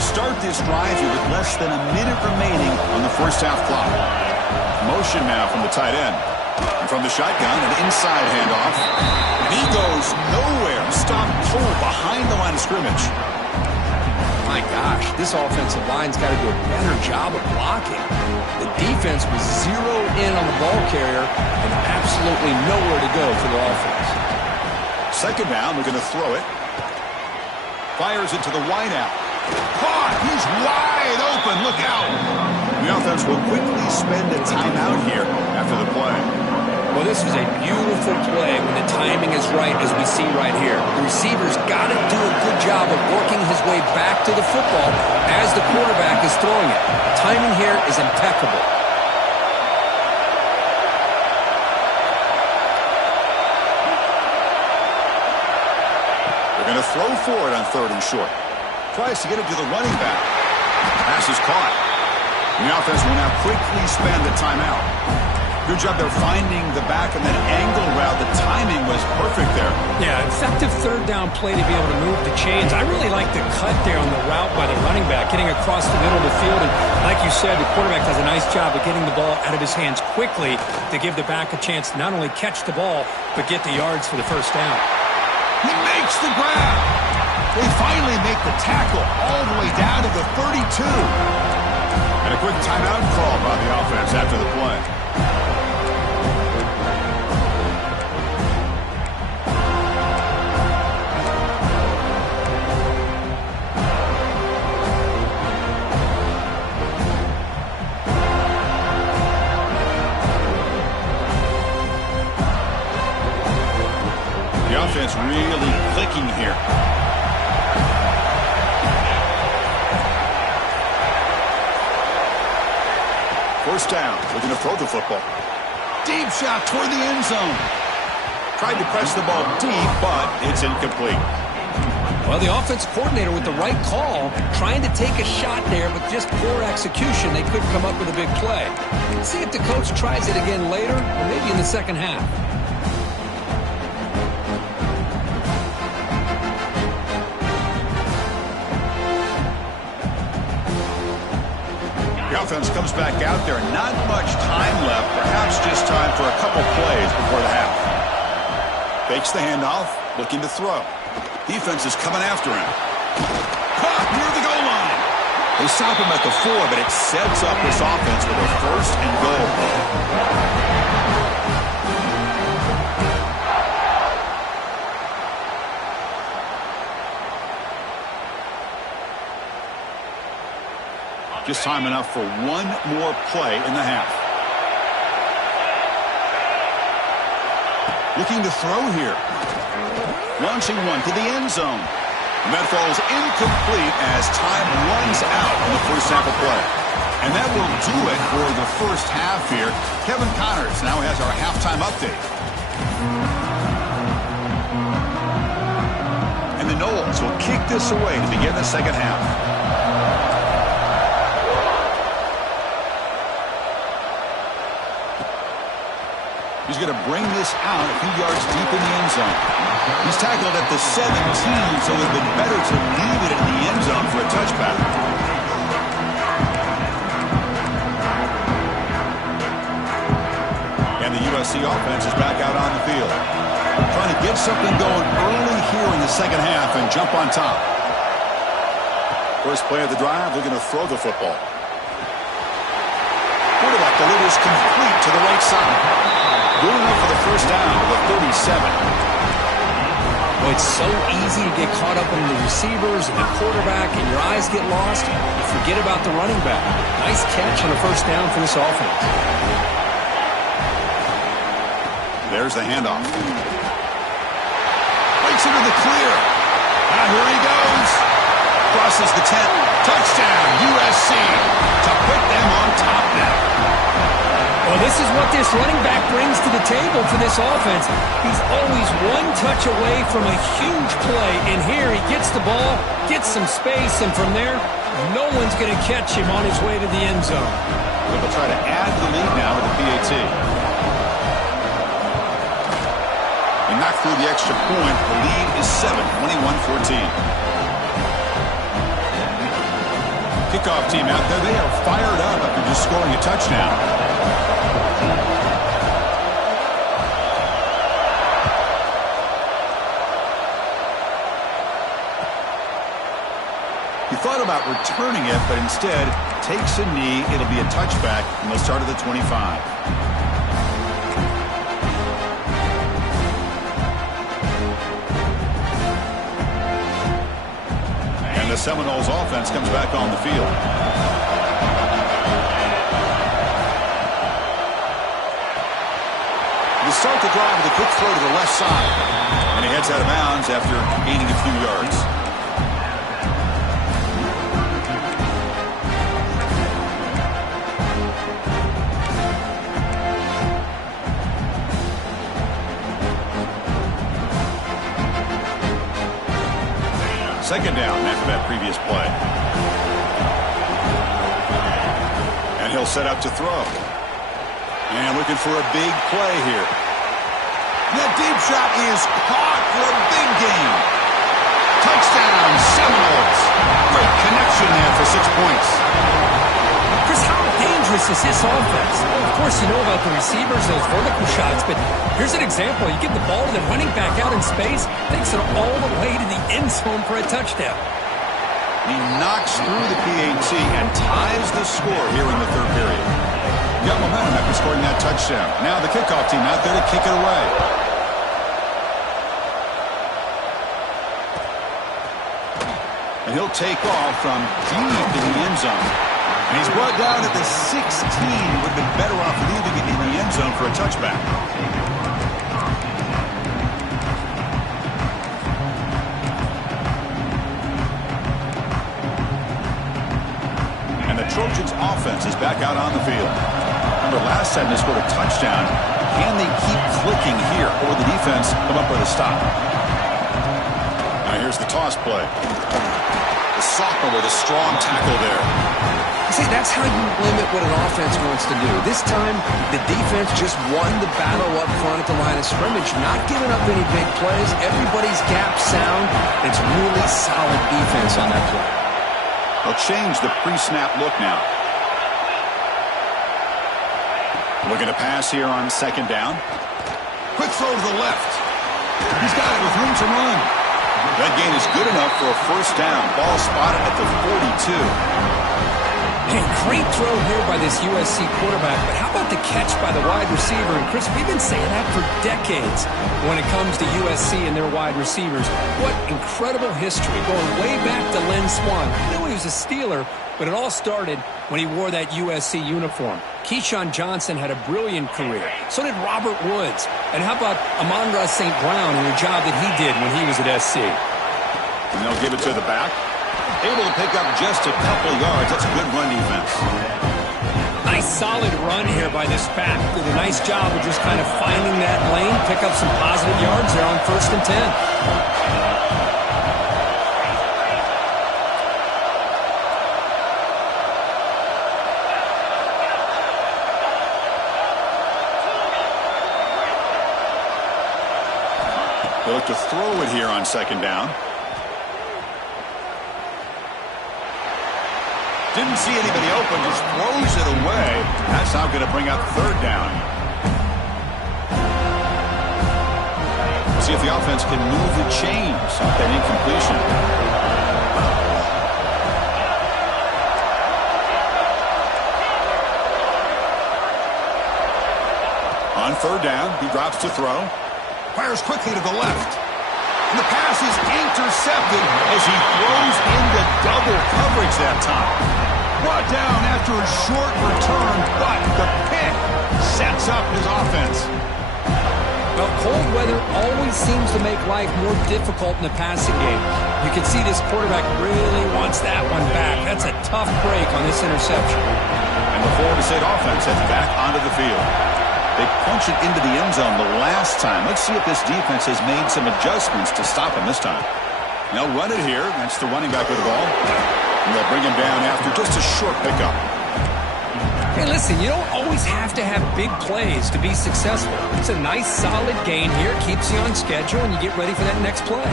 will start this drive here with less than a minute remaining on the first half clock. Motion now from the tight end. And from the shotgun, an inside handoff. And he goes nowhere. Stopped cold behind the line of scrimmage. My gosh, this offensive line's got to do a better job of blocking. The defense was zeroed in on the ball carrier and absolutely nowhere to go for the offense. Second down, we're going to throw it. Fires it to the wideout. Caught! He's wide open. Look out! The offense will quickly spend a timeout here after the play. Well, this is a beautiful play when the timing is right, as we see right here. The receiver's got to do a good job of working his way back to the football as the quarterback is throwing it. Timing here is impeccable. They're going to throw for it on 3rd and short. Tries to get it to the running back. Pass is caught. And the offense will now quickly spend the timeout. Good job there finding the back and that angle route. The timing was perfect there. Yeah, effective 3rd down play to be able to move the chains. I really like the cut there on the route by the running back, getting across the middle of the field. And like you said, the quarterback does a nice job of getting the ball out of his hands quickly to give the back a chance to not only catch the ball, but get the yards for the first down. He makes the grab. They finally make the tackle all the way down to the 32. And a quick timeout call by the offense after the play. The offense really clicking here. First down, looking to throw the football. Deep shot toward the end zone. Tried to press the ball deep, but it's incomplete. Well, the offense coordinator with the right call, trying to take a shot there, but just poor execution. They couldn't come up with a big play. Let's see if the coach tries it again later, or maybe in the second half. The offense comes back out there. Not much time left. Perhaps just time for a couple plays before the half. Fakes the handoff, looking to throw. Defense is coming after him. Caught near the goal line. They stop him at the 4, but it sets up this offense with a 1st and goal. Just time enough for one more play in the half. Looking to throw here. Launching one to the end zone. And that falls incomplete as time runs out in the first half of play. And that will do it for the first half here. Kevin Connors now has our halftime update. And the Noles will kick this away to begin the second half. He's going to bring this out a few yards deep in the end zone. He's tackled at the 17, so it would have been better to leave it in the end zone for a touchback. And the USC offense is back out on the field. Trying to get something going early here in the second half and jump on top. First play of the drive, they're going to throw the football. Quarterback delivers complete to the right side. Good enough for the first down to the 37. Well, it's so easy to get caught up on the receivers and the quarterback, and your eyes get lost. You forget about the running back. Nice catch on a first down for this offense. There's the handoff. Breaks into the clear. Here he goes. Crosses the 10. Touchdown, USC, to put them on top now. Well, this is what this running back brings to the table for this offense. He's always one touch away from a huge play. And here he gets the ball, gets some space, and from there, no one's going to catch him on his way to the end zone. They'll try to add to the lead now with the PAT. They knock through the extra point. The lead is 7, 21-14. Kickoff team out there, they are fired up after just scoring a touchdown. He thought about returning it, but instead takes a knee. It'll be a touchback, and they'll start at the 25. The Seminoles offense comes back on the field. They start the drive with a quick throw to the left side. And he heads out of bounds after gaining a few yards. Second down after that previous play. And he'll set up to throw. And looking for a big play here. That deep shot is caught for a big gain. Touchdown, Seminoles. Great connection there for 6 points. Chris, how dangerous is this offense? Well, of course, you know about the receivers, those vertical shots, but here's an example. You give the ball to the running back out in space, takes it all the way to the end zone for a touchdown. He knocks through the PAT and ties the score here in the third period. Got momentum after scoring that touchdown. Now the kickoff team out there to kick it away. And he'll take off from deep in the end zone. And he's brought down at the 16. Would have been better off leaving it in the end zone for a touchback. And the Trojans' offense is back out on the field. Remember, last time they scored a touchdown. Can they keep clicking here, or will the defense come up with a stop? Now here's the toss play. The sophomore with a strong tackle there. See, that's how you limit what an offense wants to do. This time, the defense just won the battle up front at the line of scrimmage, not giving up any big plays. Everybody's gap sound. It's really solid defense on that play. They'll change the pre-snap look now. Looking to pass here on second down. Quick throw to the left. He's got it with room to run. That gain is good enough for a first down. Ball spotted at the 42. Hey, great throw here by this USC quarterback, but how about the catch by the wide receiver? And Chris, we've been saying that for decades when it comes to USC and their wide receivers. What incredible history, going way back to Len Swan. I know he was a Steeler, but it all started when he wore that USC uniform. Keyshawn Johnson had a brilliant career. So did Robert Woods. And how about Amon-Ra St. Brown and the job that he did when he was at SC? And they'll give it to the back. Able to pick up just a couple yards. That's a good run defense. Nice solid run here by this back. Did a nice job of just kind of finding that lane, pick up some positive yards there on 1st and 10. They look to throw it here on second down. Didn't see anybody open, just throws it away. That's now going to bring up third down. We'll see if the offense can move the chains off that incompletion. On third down, he drops to throw. Fires quickly to the left. And the pass is intercepted as he throws into double coverage that time. Brought down after a short return, but the pick sets up his offense. Well, cold weather always seems to make life more difficult in the passing game. You can see this quarterback really wants that one back. That's a tough break on this interception. And the Florida State offense heads back onto the field. They punch it into the end zone the last time. Let's see if this defense has made some adjustments to stop him this time. They'll run it here. That's the running back with the ball. And they'll bring him down after just a short pickup. Hey, listen, you don't always have to have big plays to be successful. It's a nice, solid gain here. Keeps you on schedule, and you get ready for that next play.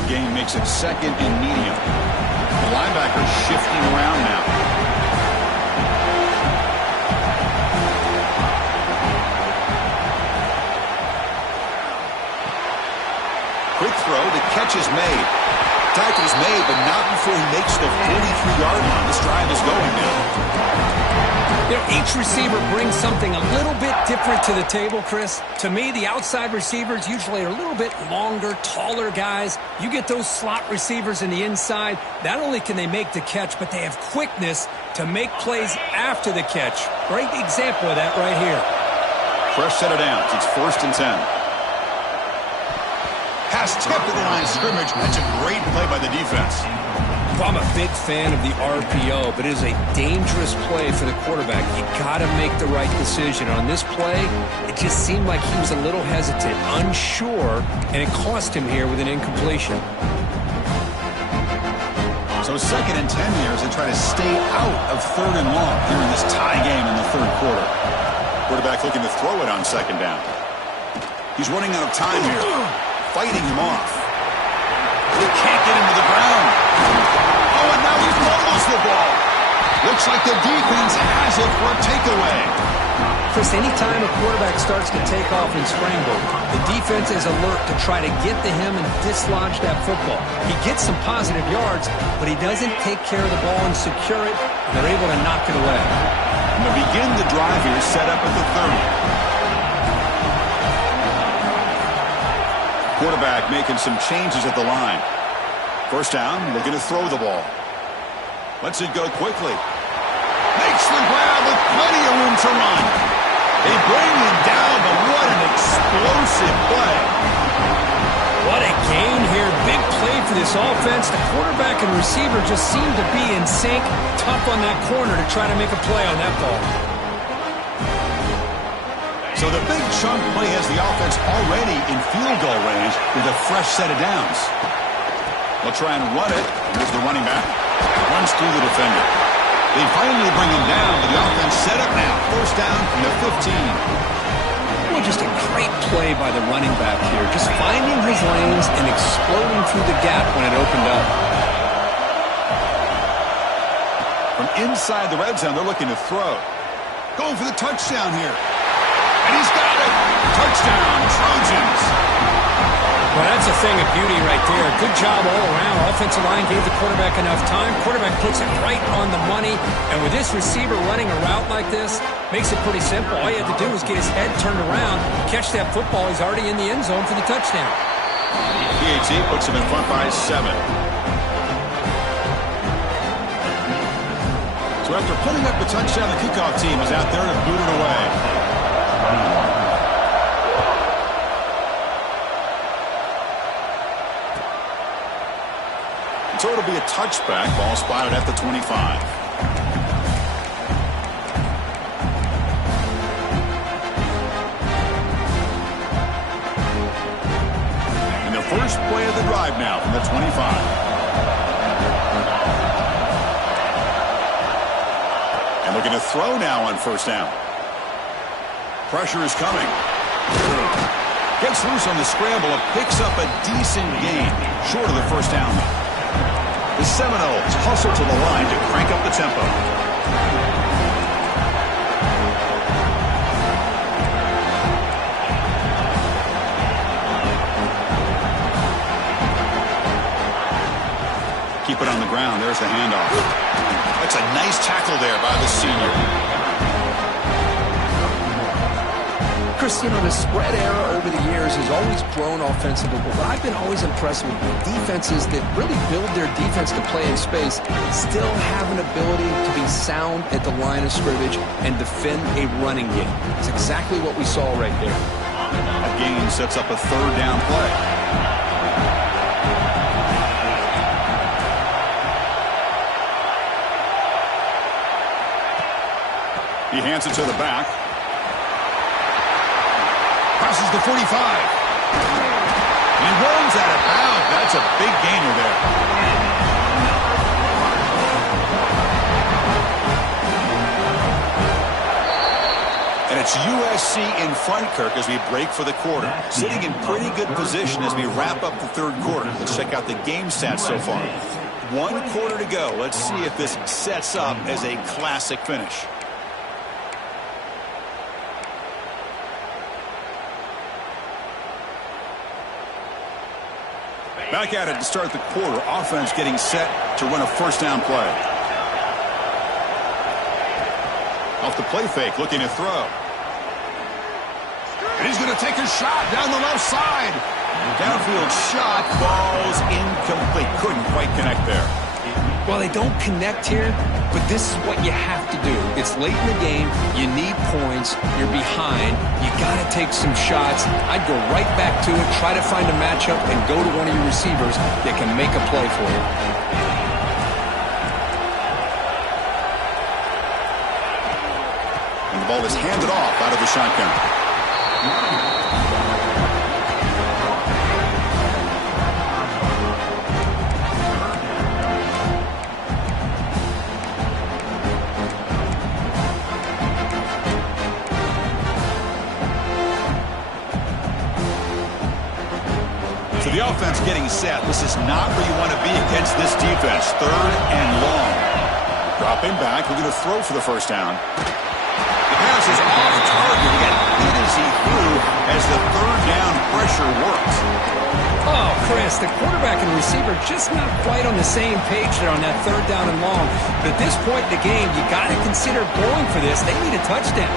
And gain makes it second and medium. The linebacker's shifting around now. Quick throw, the catch is made. Tackle's made, but not before he makes the 43-yard line. This drive is going now. You know, each receiver brings something a little bit different to the table, Chris. To me, the outside receivers usually are a little bit longer, taller guys. You get those slot receivers in the inside, not only can they make the catch, but they have quickness to make plays after the catch. Great example of that right here. Fresh set of downs. It's 1st and 10. Pass tipped at the line of scrimmage. That's a great play by the defense. Well, I'm a big fan of the RPO, but it is a dangerous play for the quarterback. You got to make the right decision. On this play, it just seemed like he was a little hesitant, unsure, and it cost him here with an incompletion. So 2nd and 10 here as they try to stay out of 3rd and long here in this tie game in the 3rd quarter. Quarterback looking to throw it on 2nd down. He's running out of time here. Fighting him off. He can't get him to the ground. Oh, and now he fumbles the ball. Looks like the defense has it for a takeaway. Chris, anytime a quarterback starts to take off and scramble, the defense is alert to try to get to him and dislodge that football. He gets some positive yards, but he doesn't take care of the ball and secure it, and they're able to knock it away. And they begin the drive here, set up at the 30. Quarterback making some changes at the line. 1st down, looking to throw the ball. Lets it go quickly. Makes the grab with plenty of room to run. They bring him down, but what an explosive play. What a gain here. Big play for this offense. The quarterback and receiver just seem to be in sync. Tough on that corner to try to make a play on that ball. So the big chunk play has the offense already in field goal range with a fresh set of downs. They'll try and run it. Here's the running back. Runs through the defender. They finally bring him down, but the offense set up now. 1st down from the 15. Well, just a great play by the running back here. Just finding his lanes and exploding through the gap when it opened up. From inside the red zone, they're looking to throw. Going for the touchdown here. And he's got it. Touchdown, Trojans. Well, that's a thing of beauty right there. Good job all around. Offensive line gave the quarterback enough time. Quarterback puts it right on the money. And with this receiver running a route like this, makes it pretty simple. All he had to do was get his head turned around, catch that football. He's already in the end zone for the touchdown. PAT puts him in front by 7. So after putting up the touchdown, the kickoff team is out there to boot it away. So it'll be a touchback. Ball spotted at the 25. And the first play of the drive now from the 25. And looking to throw now on 1st down. Pressure is coming. Gets loose on the scramble and picks up a decent gain. Short of the 1st down. The Seminoles hustle to the line to crank up the tempo. Keep it on the ground. There's the handoff. That's a nice tackle there by the senior. Chris, you know, the spread era over the years has always grown offensively, but what I've been always impressed with defenses that really build their defense to play in space still have an ability to be sound at the line of scrimmage and defend a running game. It's exactly what we saw right there. A gain sets up a 3rd down play. He hands it to the back. Passes the 45. And he runs out of bounds. That's a big gainer there. And it's It's USC in front, Kirk, as we break for the quarter. Sitting in pretty good position as we wrap up the third quarter. Let's check out the game stats so far. 1 quarter to go. Let's see if this sets up as a classic finish. Back at it to start the quarter. Offense getting set to run a first down play. Off the play fake, looking to throw. And he's going to take a shot down the left side. Downfield shot, falls incomplete. Couldn't quite connect there. Well, they don't connect here, but this is what you have to do. It's late in the game. You need points. You're behind. You got to take some shots. I'd go right back to it, try to find a matchup, and go to one of your receivers that can make a play for you. And the ball is handed off out of the shotgun. So the offense getting set. This is not where you want to be against this defense. 3rd and long. Dropping back, looking to throw for the first down. The pass is off target. He got hit as he threw as the 3rd down pressure works. Oh, Chris, the quarterback and receiver just not quite on the same page there on that 3rd down and long. But at this point in the game, you got to consider going for this. They need a touchdown.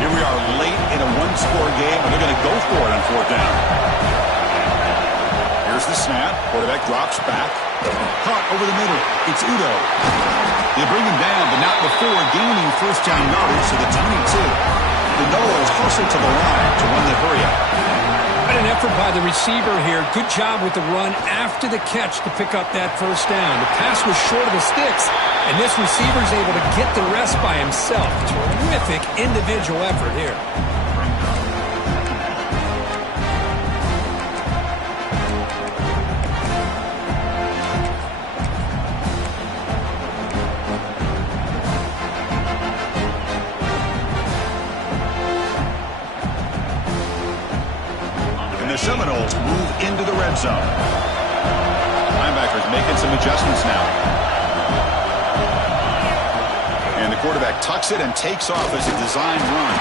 Here we are late in a 1-score game, and they're going to go for it on 4th down. Here's the snap. Quarterback drops back. Caught over the middle. It's Udo. They bring him down, but not before gaining first down yardage to the 22. The noles hustle to the line to run the hurry up. What an effort by the receiver here. Good job with the run after the catch to pick up that first down. The pass was short of the sticks, and this receiver's able to get the rest by himself. Terrific individual effort here. The Seminoles move into the red zone. Linebackers making some adjustments now. And the quarterback tucks it and takes off as a design run.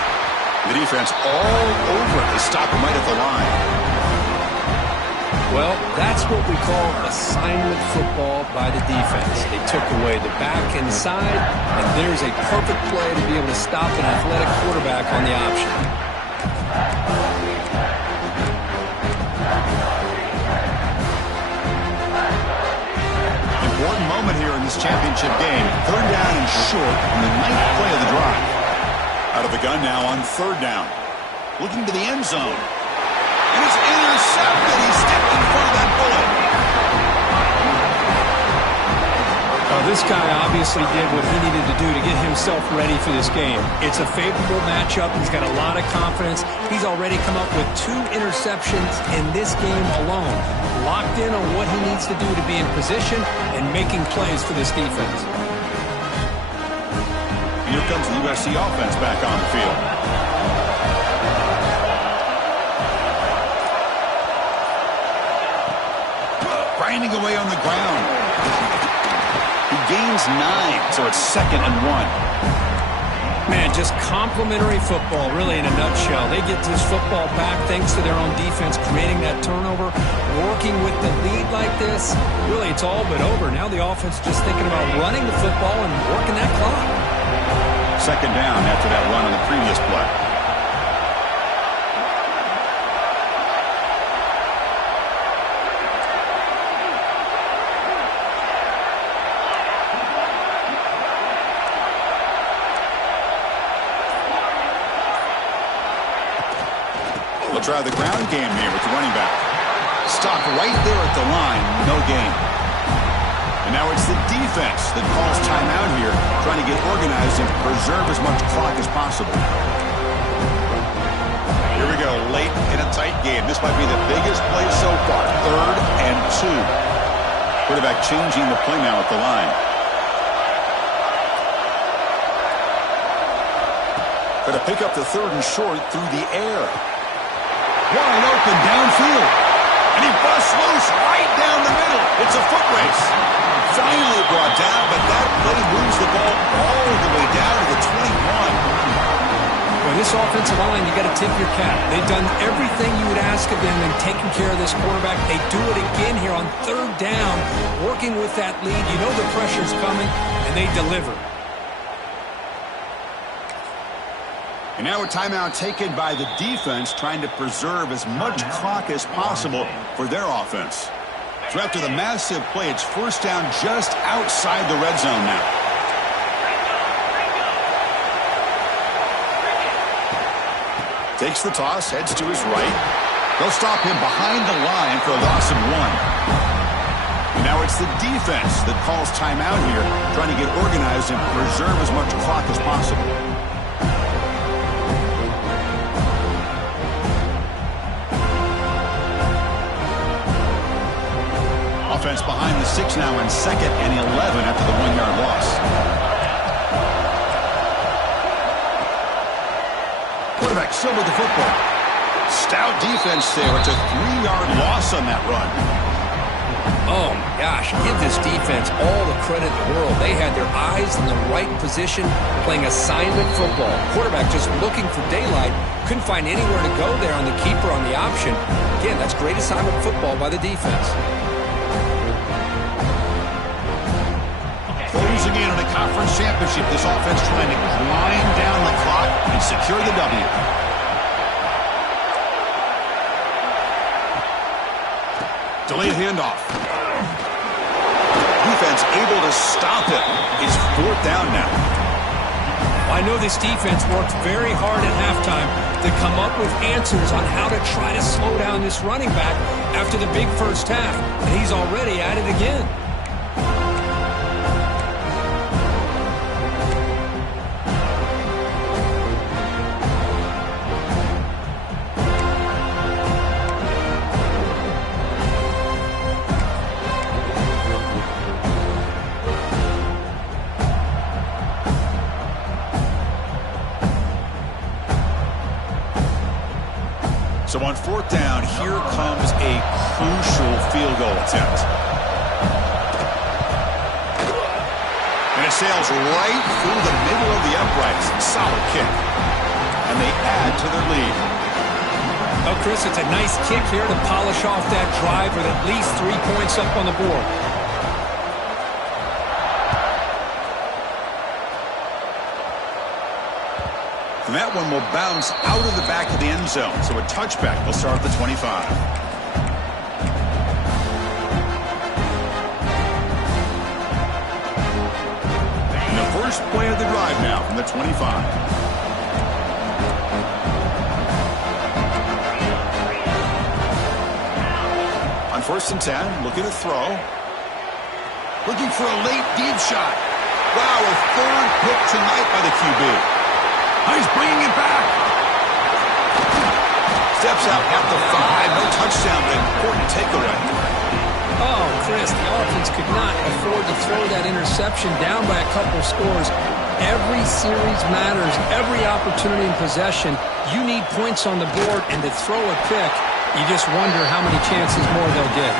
The defense all over it. They stop him right at the line. Well, that's what we call assignment football by the defense. They took away the back inside, and there's a perfect play to be able to stop an athletic quarterback on the option. Important moment here in this championship game. 3rd down and short on the 9th play of the drive. Out of the gun now on 3rd down. Looking to the end zone. And it's intercepted. He stepped in front of that bullet. This guy obviously did what he needed to do to get himself ready for this game. It's a favorable matchup. He's got a lot of confidence. He's already come up with 2 interceptions in this game alone. Locked in on what he needs to do to be in position and making plays for this defense. Here comes the USC offense back on the field. Grinding away on the ground. He gains 9, so it's 2nd and 1. Man, just complimentary football, really, in a nutshell. They get this football back thanks to their own defense, creating that turnover, working with the lead like this. Really, it's all but over. Now the offense just thinking about running the football and working that clock. 2nd down after that run on the previous play. They'll try the ground game here with the running back. Stopped right there at the line, no gain. And now it's the defense that calls timeout here, trying to get organized and preserve as much clock as possible. Here we go, late in a tight game. This might be the biggest play so far. 3rd and 2. Quarterback changing the play now at the line. Going to pick up the 3rd and short through the air. Wide open downfield. And he busts loose right down the middle. It's a foot race. Finally brought down, but that play moves the ball all the way down to the 21. Well, this offensive line, you got to tip your cap. They've done everything you would ask of them in taking care of this quarterback. They do it again here on 3rd down, working with that lead. You know the pressure's coming, and they deliver. And now a timeout taken by the defense, trying to preserve as much clock as possible for their offense. So after the massive play, it's 1st down just outside the red zone now. Takes the toss, heads to his right. They'll stop him behind the line for a loss of 1. And now it's the defense that calls timeout here, trying to get organized and preserve as much clock as possible. Offense behind the 6 now in 2nd and 11 after the 1-yard loss. Quarterback still with the football. Stout defense there. It's a 3-yard loss on that run. Oh, my gosh. Give this defense all the credit in the world. They had their eyes in the right position, playing assignment football. Quarterback just looking for daylight. Couldn't find anywhere to go there on the keeper on the option. Again, that's great assignment football by the defense. Closing in on a conference championship, this offense trying to grind down the clock and secure the W. Delayed handoff. Defense able to stop it. It's 4th down now. I know this defense worked very hard at halftime to come up with answers on how to try to slow down this running back after the big first half, and he's already at it again. So on 4th down, here comes a crucial field goal attempt. And it sails right through the middle of the uprights. Solid kick. And they add to their lead. Oh, Chris, it's a nice kick here to polish off that drive with at least 3 points up on the board. And that one will bounce out of the back of the end zone. So a touchback will start at the 25. And the first play of the drive now from the 25. On 1st and 10, looking to throw. Looking for a late deep shot. Wow, a 3rd pick tonight by the QB. He's bringing it back. Steps out at the 5. No touchdown, but important takeaway. Oh, Chris, the offense could not afford to throw that interception down by a couple scores. Every series matters. Every opportunity in possession, you need points on the board, and to throw a pick, you just wonder how many chances more they'll get.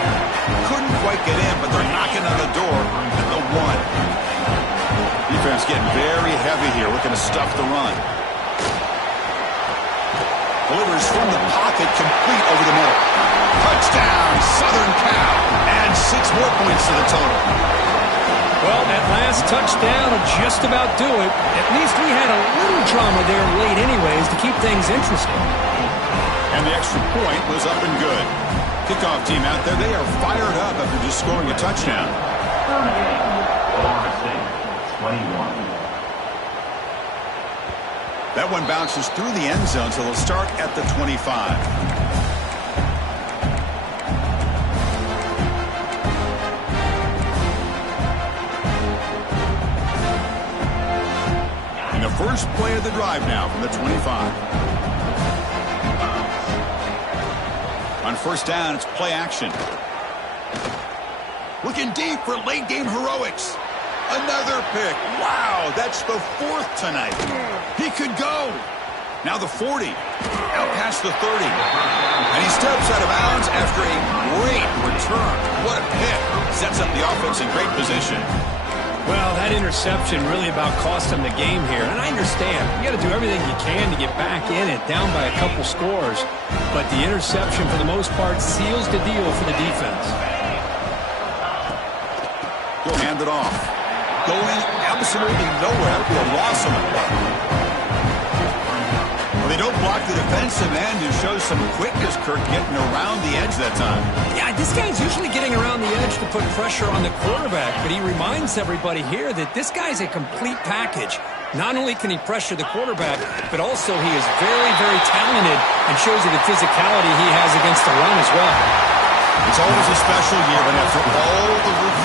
Couldn't quite get in, but they're knocking on the door at the 1. Defense getting very heavy here, looking to stuff the run. Delivers from the pocket, complete over the middle. Touchdown, Southern Cal. And 6 more points to the total. Well, that last touchdown will just about do it. At least we had a little drama there late anyways to keep things interesting. And the extra point was up and good. Kickoff team out there, they are fired up after just scoring a touchdown. 21. That one bounces through the end zone, so they'll start at the 25. And the first play of the drive now from the 25. first down. It's play action. Looking deep for late game heroics. Another pick. Wow, that's the 4th tonight. He could go. Now the 40. Out past the 30. And he steps out of bounds after a great return. What a pick. Sets up the offense in great position. Well, that interception really about cost him the game here. And I understand. You got to do everything you can to get back in it, down by a couple scores. But the interception, for the most part, seals the deal for the defense. He'll hand it off. Going absolutely nowhere. That would be a loss on the play. Well, they don't block the defensive end, who shows some quickness, Kirk, getting around the edge that time. Yeah, this guy's usually getting around the edge to put pressure on the quarterback, but he reminds everybody here that this guy's a complete package. Not only can he pressure the quarterback, but also he is very, very talented and shows you the physicality he has against the run as well. It's always a special year, but after all the review